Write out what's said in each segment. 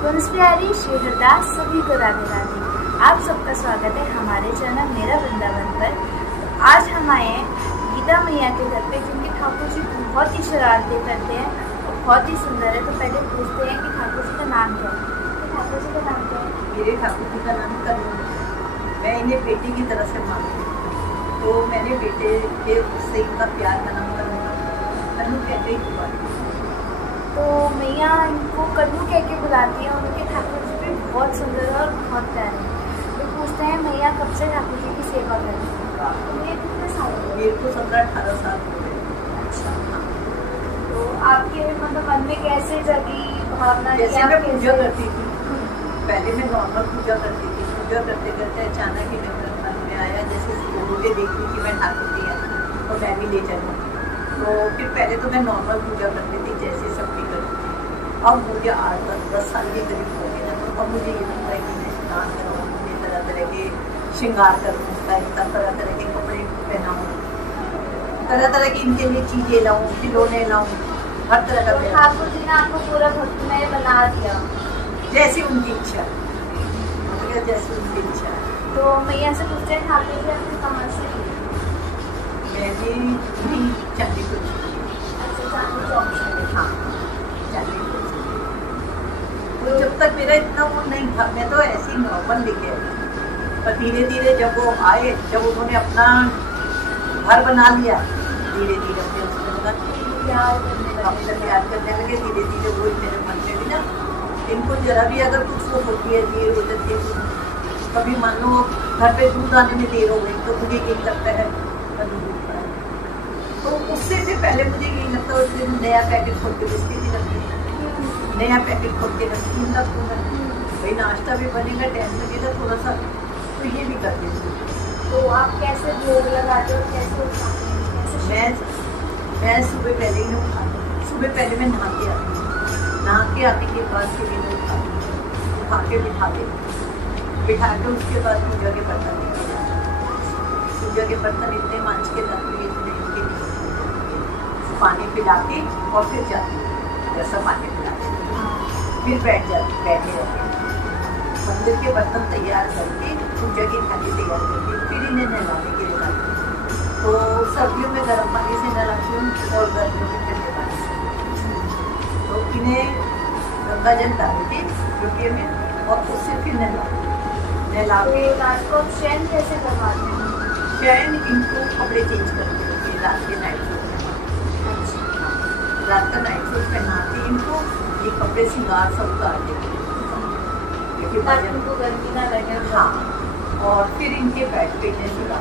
तुलस प्यारी श्री हरदास सभी को राधे राधे। आप सबका स्वागत है हमारे चैनल मेरा वृंदावन पर। आज हम आए हैं गीता मैया के घर पे, जिनके ठाकुर जी बहुत ही शरारतें करते हैं और बहुत ही सुंदर है। तो पहले पूछते हैं कि ठाकुर जी का नाम क्या है। ठाकुर जी का नाम क्या है? मेरे ठाकुर जी का नाम कन्नू है। मैं इन्हें बेटी की तरह से मानती हूँ, तो मैंने बेटे के उससे इनका प्यार का नाम कन्नू कहते ही हुआ। तो मैया इनको कन्नू कह के बुलाती है। उनके ठाकुर जी भी बहुत सुंदर है और बहुत प्यारे हैं। तो पूछते हैं मैया कब से ठाकुर जी की सेवा करती है। तो ये कितने साल हो गए? मेरे को 17-18 साल हो गए। अच्छा, हाँ। तो आपके मतलब मन में कैसे जगी भावना? जैसे मैं पूजा करती थी, पहले मैं नॉर्मल पूजा करती थी। पूजा करते करते अचानक ही मेरे मन में आया, जैसे मुझे देखी कि मैं ठाकुर जी आई तो मैं भी ले चलूँ। तो फिर पहले तो मैं नॉर्मल पूजा करती थी जैसे सबकी करती थी। अब मुझे 8-10 साल के करीब हो गए ना, तो अब मुझे ये लगता है कि मैं स्नान करूँ, मुझे तरह तरह के श्रृंगार करूँ, तरह तरह के कपड़े पहनाऊँ, तरह तरह की इनके लिए चीज़ें लाऊँ, खिलौने लाऊँ, हर तरह का। तो ठाकुर जी ने आपको पूरा भक्तिमय बना दिया जैसी उनकी इच्छा, जैसी उनकी इच्छा। तो मैया से पूछते हैं ठाकुर जी आपने कहाँ से लिए? मैंने भी चांदीपुर से। अच्छा, चांदी चौक से। हाँ, चांदीपुर से। तो जब तक मेरा इतना वो नहीं था, मैं तो ऐसे ही नॉर्मल लेके आई। पर धीरे धीरे जब वो आए, जब उन्होंने अपना घर बना लिया, धीरे धीरे अपने उसमें लगा अपने प्यार करने लगे। धीरे धीरे वो मेरे मन में भी ना, इनको जरा भी अगर कुछ वो होती है, देर हो जाती है, कभी मान लो घर पे दूध आने में देर हो गई, तो मुझे यही लगता है तो उससे भी पहले मुझे यही लगता है, उस दिन नया पैकेट खोल के बिस्किट ही रखती, नया पैकेट खोल के रखती हूँ। भाई नाश्ता भी बनेगा, टाइम लगेगा थोड़ा सा, तो ये भी कर देती हूँ। तो आप कैसे भोग लगाते हो, कैसे उठाते हैं? मैं सुबह पहले ही उठाती हूँ। सुबह पहले मैं नहा के आती हूँ, नहा के आने के बाद फिर मैं उठाती हूँ, उठा के बिठा के उसके बाद पूजा के बर्तन इतने मांझ के लाती हूँ, इतने पानी पिला के और फिर जाती हूँ, जैसा पानी पिला के फिर बैठे रहते हैं। मंदिर के बर्तन तैयार करके, पूजा की थाली तैयार करके फिर इन्हें नहलाने के लिए लाती हूँ। तो सर्दियों में गर्म पानी से नहलाती हूँ और गर्मियों में ठंडे पानी से। तो इन्हें गंगा जल डाली थी रोटियों में और उससे फिर नहला के रात को शयन कैसे करवाते हैं? शयन इनको कपड़े चेंज करके रखिए, रात के नाइट सूट रात का नाइट सूट पहना के इनको ये कपड़े श्रृंगार सब उतार देते, ताकि उनको गर्मी ना लगे। हाँ, और फिर इनके बैठ पे इन्हें सिला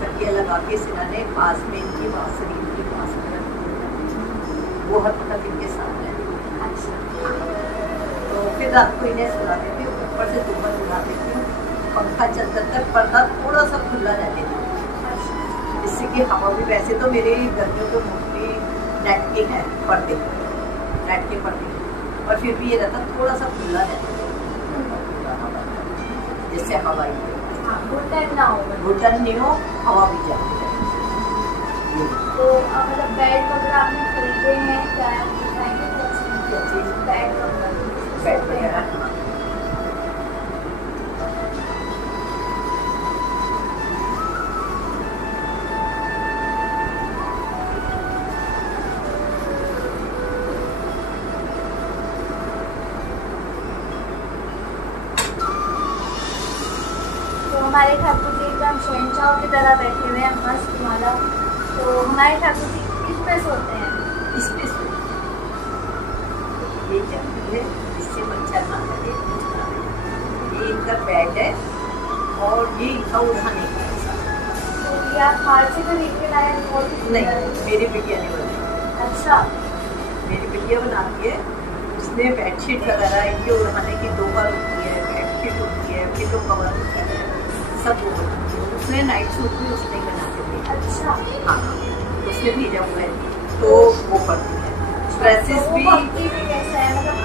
तकिया लगा के सिलाने, पास में इनकी बांसुरी इनके पास में वो हर तक इनके साथ है। अच्छा, तो फिर रात को इन्हें सुला देती हूँ, ऊपर से दोपहर उड़ा देती हूँ, पंखा चलता तक पर्दा थोड़ा सा खुला रह देती हूँ, जिससे कि हवा भी। वैसे तो मेरे गर्मियों को मोस्टली नेट के हैं पर्दे, और फिर भी ये रहता थोड़ा सा खुला रहता है, जिससे हवा घुटन नहीं हो, हवा भी जाती है। तो मतलब बेड वगैरह आपने खरीदे हैं क्या? बेड वगैरह हमारे ठाकुर जी एकदम शहनशाह की तरह बैठे हुए हैं, मस्त वाला। तो हमारे ठाकुर जी किस पे सोते हैं? इस पे ये चलती है, इससे बच्चा ना लगे, ये इनका बेड है और ये इनका उठाने का है। तो ये आप बाहर से खरीद के लाए? नहीं, मेरी बिटिया ने बनाई। अच्छा, मेरी बिटिया बनाती है। उसने बेडशीट वगैरह इनके उठाने की 2 बार होती है, बेडशीट होती है, पिलो कवर होता है, सब वो बनाती है। उसने नाइट सूट भी उसने बना के दिया। अच्छा, हाँ, उसने भेजा हुआ है, तो वो पड़ती है। ड्रेसेस भी कैसा है, मतलब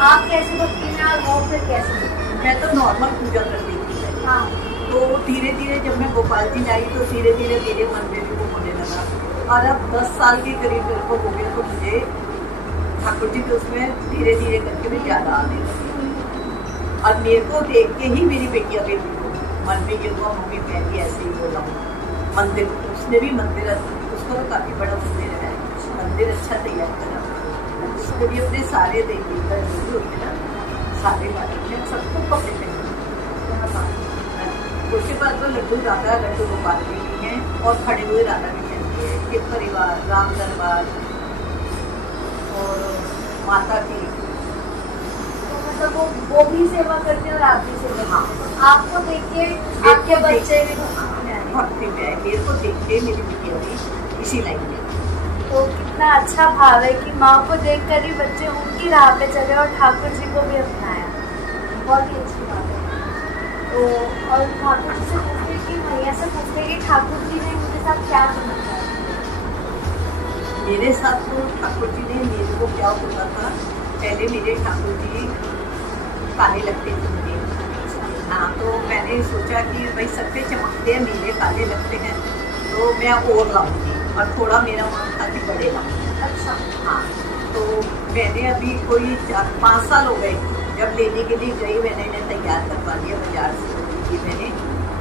आप कैसे भक्ति में और वो फिर कैसे? मैं तो नॉर्मल पूजा करती थी। हाँ, तो धीरे धीरे जब मैं गोपाल जी आई, तो धीरे धीरे मेरे मन में भी वो होने लगा। और अब 10 साल के करीब मेरे को हो गया, तो मुझे ठाकुर जी के उसमें धीरे धीरे करके भी ज़्यादा आने लगे। और मेरे को देख के ही मेरी बेटी अभी मन में ये हुआ मम्मी मैं भी ऐसे ही बोला हूँ। मंदिर उसने भी मंदिर, उसको तो काफ़ी बड़ा मंदिर है, मंदिर अच्छा तैयार करा, उसको भी अपने सारे देवी का जो भी होते हैं ना सारे बारे में सबको कपड़े पहने। उसके बाद तो लड्डू राधा लड्डू गोपाल जी भी हैं और खड़े हुए राधा भी चलते हैं कि परिवार राम दरबार और माता की। तो मतलब वो भी सेवा करते हैं और आप भी सेवा करते हैं। आपको देख के आपके बच्चे भी भक्ति में है, मेरे को देख के मेरी बिटिया भी इसी लाइन में। तो कितना अच्छा भाव है कि माँ को देखकर ही बच्चे उनकी राह पे चले और ठाकुर जी को भी अपनाया। बहुत ही अच्छी बात है। तो और ठाकुर जी से पूछते कि मैया से पूछते कि ठाकुर जी ने उनके साथ क्या चमत्कार किया। मेरे साथ तो ठाकुर जी ने मेरे को क्या होता था, पहले मेरे ठाकुर जी काले लगते थे मुझे। हाँ, तो मैंने सोचा कि भाई सबके चमकते हैं, मेरे काले लगते हैं तो मैं और लाऊंगी, और थोड़ा मेरा मन था कि बड़े लाऊंगी। अच्छा। हाँ, तो मैंने अभी कोई 4-5 साल हो गए जब लेने के लिए गई, मैंने इन्हें तैयार करवा लिया बाजार से, मैंने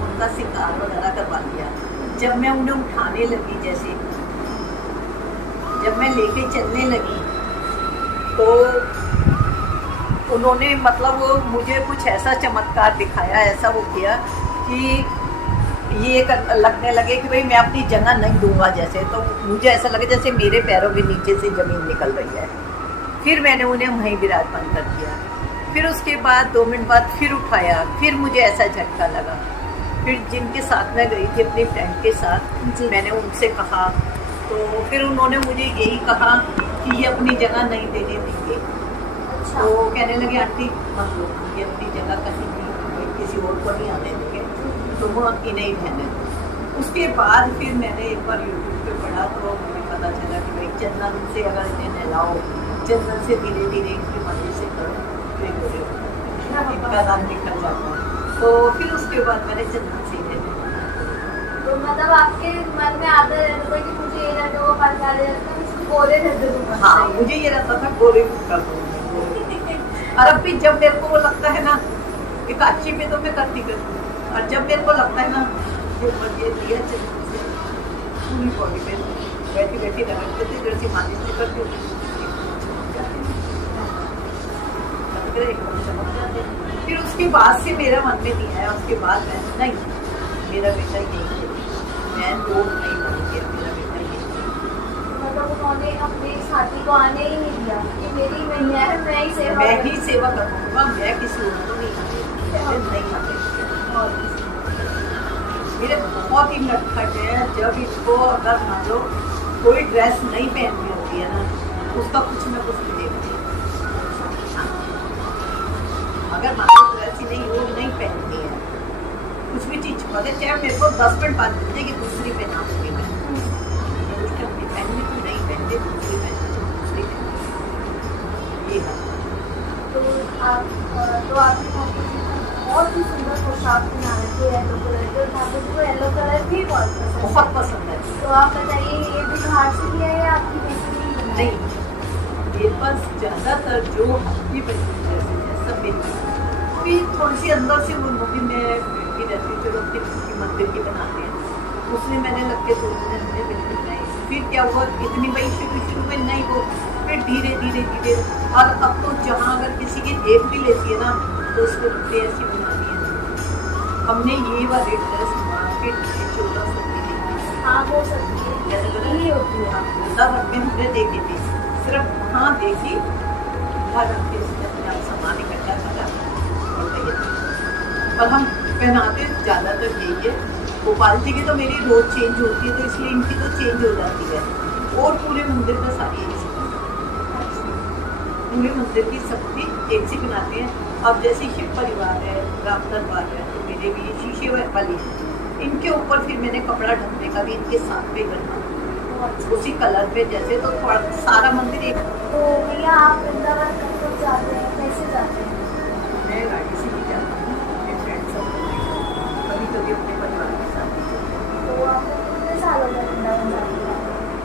उनका श्रृंगार वगैरह करवा लिया। जब मैं उन्हें उठाने लगी, जैसे जब मैं लेके चलने लगी तो उन्होंने मतलब मुझे कुछ ऐसा चमत्कार दिखाया, ऐसा वो किया कि ये लगने लगे कि भाई मैं अपनी जगह नहीं दूंगा जैसे, तो मुझे ऐसा लगे जैसे मेरे पैरों के नीचे से ज़मीन निकल रही है। फिर मैंने उन्हें वहीं विराजमान कर दिया। फिर उसके बाद 2 मिनट बाद फिर उठाया, फिर मुझे ऐसा झटका लगा। फिर जिनके साथ मैं गई थी अपनी फ्रेंड के साथ, मैंने उनसे कहा तो फिर उन्होंने मुझे यही कहा कि ये अपनी जगह नहीं देने देंगे। अच्छा। तो कहने लगे आंटी मत लो, ये अपनी जगह कहीं नहीं, किसी और को नहीं आने देंगे, तुम इन्हें ही रहने दो। उसके बाद फिर मैंने एक बार यूट्यूब पे पढ़ा तो मुझे पता चला कि भाई चंदन से अगर इन्हें नहलाओ, चंदन से धीरे धीरे इनकी मर्जी से करो तो इनका नाम निकल जाता है। तो फिर उसके बाद मैंने चंदन से इन्हें तो मतलब आपके मन में आता रहता था कि मुझे ये लड्डू को पास डाले जाता है, मुझे गोरे लड्डू को पास हाँ, चाहिए। मुझे ये रहता था गोरे कर दो। और अब भी जब मेरे को वो लगता है ना कि काची में तो मैं करती करती, और जब मेरे को लगता है ना जो मुझे दिया चंदन से पूरी बॉडी पे बैठी बैठी रगड़ते थे, जैसे मालिश से करती फिर उसके बाद से मेरा मन में नहीं आया। उसके बाद मैं नहीं, मेरा बेटा यही है, मैं लोग नहीं बनूंगी, मेरा बेटा यही है। मतलब उन्होंने अपने साथी को आने ही नहीं दिया कि मेरी मैया है, मैं ही सेवा मैं ही सेवा करूँगा, मैं किसी और को नहीं आने मेरे बहुत ही नटखट है। जब इसको अगर मान लो कोई ड्रेस नहीं पहननी होती है ना, उसका कुछ ना कुछ देखती है। अगर मान लो ड्रेस ही नहीं, वो नहीं पहनती है, कुछ भी चीज़ छुपाते, चाहे मेरे को 10 मिनट बाद पूछते कि दूसरी पहना होगी, मैं उस टाइम की पहनने की नहीं पहनते, दूसरी पहनते दूसरी पहनते ये है। तो आपने ठाकुर जी को बहुत ही सुंदर पोशाक बना रखी है, येलो कलर की, और ठाकुर जी को येलो कलर भी बहुत पसंद है। तो आप बताइए ये भी बाहर से लिया है या आपकी बेटी ने? नहीं, मेरे पास ज़्यादातर जो हल्की बनी जैसे सब मेरी अभी थोड़ी सी अंदर से वो मूवी में बेटी रहती, चलो अपनी मंदिर की बनाते हैं, उसमें मैंने लग के 2 दिन मुझे बिल्कुल नहीं। फिर क्या हुआ, इतनी बड़ी शुरू में नहीं, वो फिर धीरे धीरे धीरे, और अब तो जहाँ अगर किसी की देख भी लेती है ना तो उसको रुपये ऐसी बनानी है। हमने ये वाली ड्रेस मार्केट में 1400 की, हाँ हो सकती है, यही होती है। वृंदावन में हमने देखी थी, सिर्फ वहाँ देखी, घर के अपना सामान इकट्ठा करा और गए थे। और हम पहनाते ज़्यादातर यही है। गोपाल जी की तो मेरी रोज चेंज होती है, तो इसलिए इनकी तो चेंज हो जाती है, और पूरे मंदिर में सारी एक सी पूरे मंदिर की सबकी एक सी बनाते हैं। अब जैसे शिव परिवार है, राम दरबार है, तो मेरे भी शीशे वाली है, इनके ऊपर फिर मैंने कपड़ा ढकने का भी इनके साथ में करना उसी कलर पे, जैसे तो थोड़ा सारा मंदिर एक। तो भैया आप वृंदावन कब जाते हैं, कैसे जाते हैं? मैं गाड़ी से ही जाता हूँ, अपने फ्रेंड सब कभी कभी अपने परिवार के साथ ही जाते हैं। तो आपको कितने साल हो गए वृंदावन जाते हैं?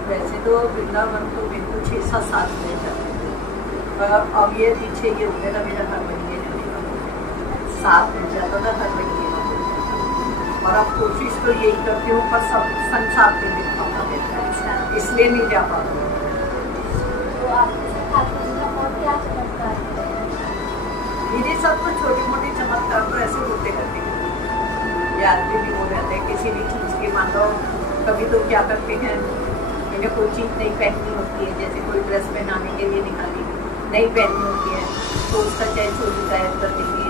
वैसे तो वृंदावन तो मेरे को 6-7 साल में जाते हैं। ये पीछे ये होता था मेरा हर महीने साथ मिल जाता था हर महीने का। और अब कोशिश तो यही करती हूँ पर सब संसार के लिए खाना देता है, इसलिए नहीं जा पाता। तो आपके साथ ठाकुर जी का और क्या चमत्कार है? मेरे साथ तो छोटे मोटे चमत्कार तो ऐसे होते करते हैं, याद भी वो रहते हैं किसी भी चीज़ के। मान लो कभी तो क्या करते हैं, मैंने कोई चीज़ नहीं पहननी होती है, जैसे कोई ड्रेस पहनाने के लिए निकाली नहीं पहननी होती है, तो उसका चाहे चोरी गायब कर देंगे,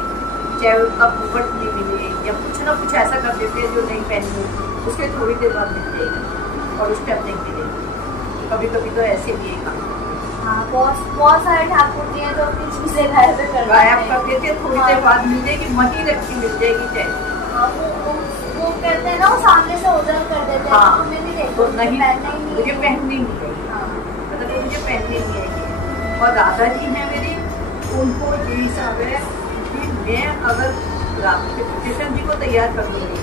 चाहे उसका मुकुट नहीं मिले, या कुछ ना कुछ ऐसा कर देते हैं जो नहीं पहननी होती, उसके थोड़ी देर बाद मिल जाएगी और उस टाइम नहीं मिलेगी। कभी कभी तो ऐसे भी है काम। हाँ, बहुत सारे ठाकुर जी हैं जो अपनी चीजें गायब कर देते हैं, थोड़ी देर बाद मिल जाएगी, वहीं रखी मिल जाएगी चाहे। वो कहते हैं ना, वो सामने से उधर कर देते हैं। हाँ, मैं भी तो नहीं, मुझे नहीं पहननी नहीं है, मतलब कि मुझे पहननी नहीं है। और दादाजी हैं मेरे, उनको ये हिसाब है कि मैं अगर कृष्ण जी को तैयार कर दूँगी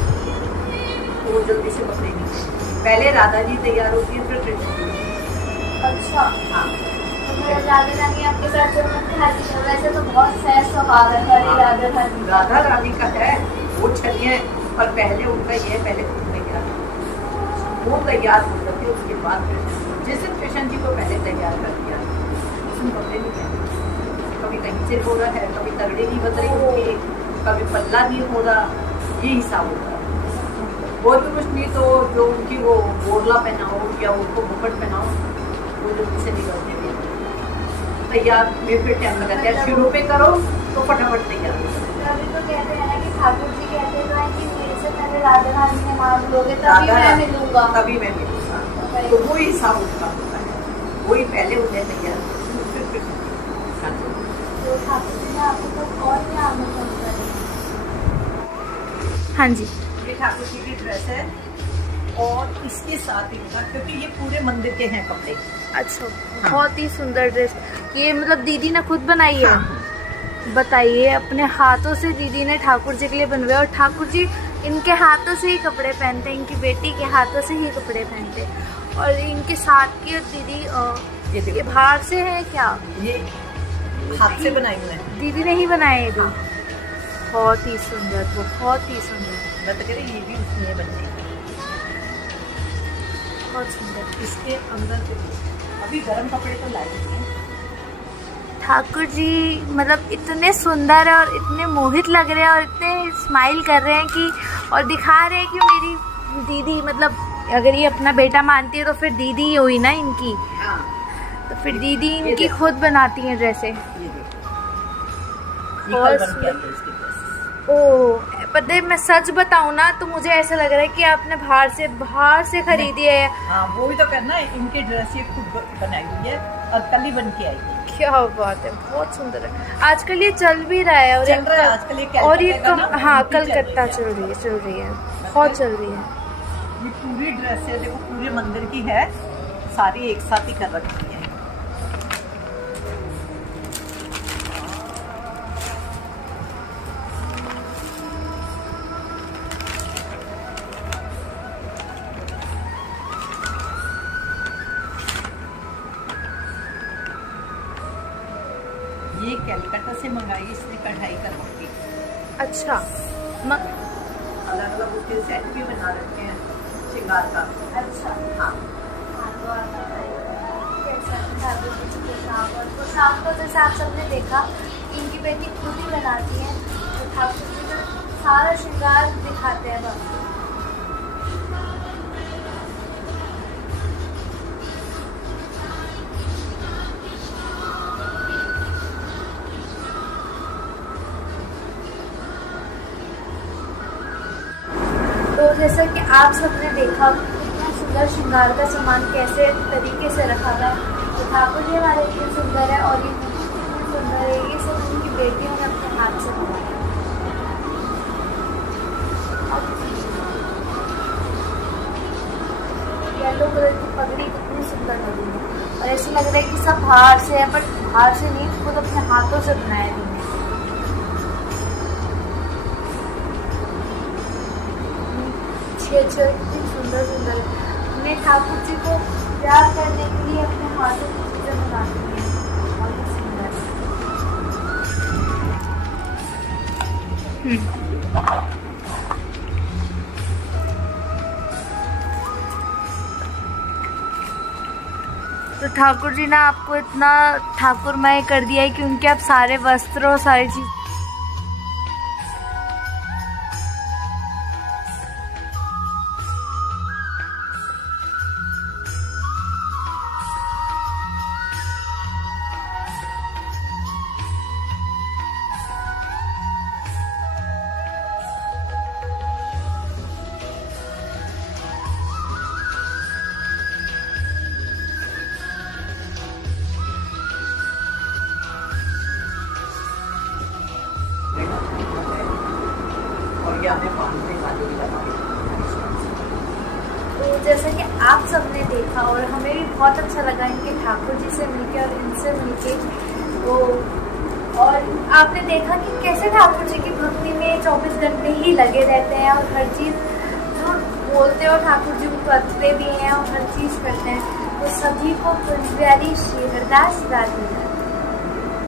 तो वो जल्दी से पकड़ेंगे। पहले राधा जी तैयार होती है, फिर कृष्ण जी। अच्छा, हाँ, तो राधा रानी आपके साथ जब हाजी, वैसे तो बहुत सहज स्वभाव है हमारी राधा रानी। राधा रानी का है वो छलिए, पर पहले उनका ये है, पहले खुद तैयार, वो तैयार हो जाती है, उसके बाद जैसे कृष्ण जी को पहले तैयार कर दिया, उसमें कपड़े नहीं पहने, कभी कहीं से हो रहा है, कभी तगड़े नहीं बदल रही होती, कभी पतला नहीं हो रहा, ये हिसाब होता है। वो तो कुछ नहीं, तो जो उनकी वो बोरला पहनाओ या उनको मुकुट पहनाओ, वो जल्दी से निकलते भी तैयार में फिर टाइम लगाते हैं। शुरू पे करो तो फटाफट तैयार हो जाए। अभी तो कहते हैं ना कि ठाकुर जी कहते हैं कि मेरे से पहले राधा रानी ने मान लोगे तभी मैं मिलूंगा, तभी मैं मिलूंगा। तो वही हिसाब उनका होता है, वही पहले उन्हें तैयार फिर तो ठाकुर जी ने आपको और क्या अनुभव करे? हाँ जी, ये ठाकुर जी की ड्रेस है और इसके साथ इनका, क्योंकि ये पूरे मंदिर के हैं कपड़े। अच्छा, बहुत ही सुंदर ड्रेस। ये मतलब दीदी ने खुद बनाई है? हाँ। बताइए, अपने हाथों से दीदी ने ठाकुर जी के लिए बनवाया, और ठाकुर जी इनके हाथों से ही कपड़े पहनते हैं, इनकी बेटी के हाथों से ही कपड़े पहनते हैं। और इनके साथ की दीदी ये बाहर से है क्या? ये हाथ से बनाई हुए हैं, दीदी ने ही बनाए ये भी। हाँ। बहुत ही सुंदर, बहुत ही सुंदर, मैं तो कह रही ये भी उसमें बनने बहुत सुंदर। इसके अंदर अभी गर्म कपड़े तो लाए हैं। ठाकुर जी मतलब इतने सुंदर है और इतने मोहित लग रहे हैं और इतने स्माइल कर रहे हैं कि, और दिखा रहे हैं कि मेरी दीदी, मतलब अगर ये अपना बेटा मानती है तो फिर दीदी ही हुई ना इनकी। हाँ। तो फिर दीदी इनकी खुद बनाती हैं ड्रेसें। ओह, पता है मैं सच बताऊं ना तो मुझे ऐसा लग रहा है कि आपने बाहर से खरीदी है। हाँ, वो भी तो करना है, इनकी ड्रेस ये खुद बनाई हुई है और कल ही बन के आई है। क्या बात है, बहुत सुंदर है। आजकल ये चल भी रहा है, और ये हाँ, कलकत्ता चल रही है, बहुत चल रही है। ये पूरी ड्रेस है, देखो पूरे मंदिर की है, सारी एक साथ ही कर रखी है। ये कलकत्ता से मंगाई, इसने कढ़ाई करवाई। अच्छा, अलग अलग उसके सेट भी बना रखे हैं श्रृंगार का। अच्छा, हाँ। शाम को जैसे आप सबने देखा इनकी बेटी खुद ही बनाती है, तो ठाकुर जी का सारा श्रृंगार दिखाते हैं आपको। तो जैसा कि आप सबने देखा कितना सुंदर श्रृंगार का सामान कैसे तरीके से रखा था, तो ठाकुर जी हमारे इतने सुंदर है और ये कितने सुंदर है, ये सब उनकी बेटियों ने अपने हाथ से बनाया। येलो कलर की पगड़ी कितनी सुंदर लगी है, और ऐसे लग रहा है कि सब बाहर से है, बट बाहर से नहीं, खुद अपने हाथों से बनाया इन्होंने। अच्छे इतनी सुंदर सुंदर है। अपने ठाकुर जी को प्यार करने के लिए अपने हाथों की चीज़ें बनाती हैं, बहुत ही सुंदर। तो ठाकुर जी ने आपको इतना ठाकुरमय कर दिया है कि उनके आप सारे वस्त्र और सारी चीज और ये हमें मानते वाले भी लगाए। तो जैसा कि आप सबने देखा और हमें भी बहुत अच्छा लगा इनके ठाकुर जी से मिलके और इनसे मिलके। तो और आपने देखा कि कैसे ठाकुर जी की भक्ति में 24 घंटे ही लगे रहते हैं और हर चीज़ जो बोलते हैं और ठाकुर जी को करते भी हैं और हर चीज़ करते हैं। तो सभी को कुंज प्यारी श्री हरदास राधे।